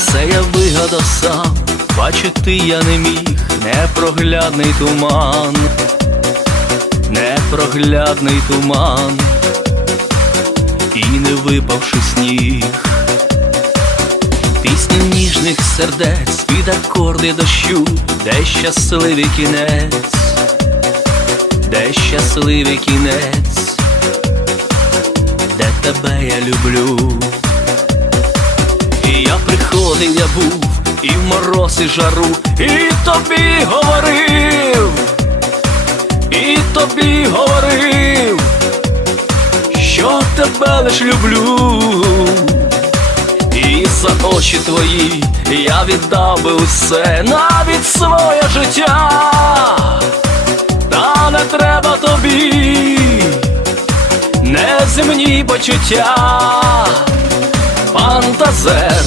все я вигадав сам, бачити я не міг, непроглядний туман, непроглядний туман, і не випавши сніг. Пісня ніжних сердець під акорди дощу, де щасливий кінець, де щасливий кінець, де тебе я люблю. Я я був, і в мороз, і жару, і тобі говорив, і тобі говорив, що тебе лиш люблю. І за очі твої я віддав би усе, навіть своє життя, та не треба тобі, неземні почуття, фантазер,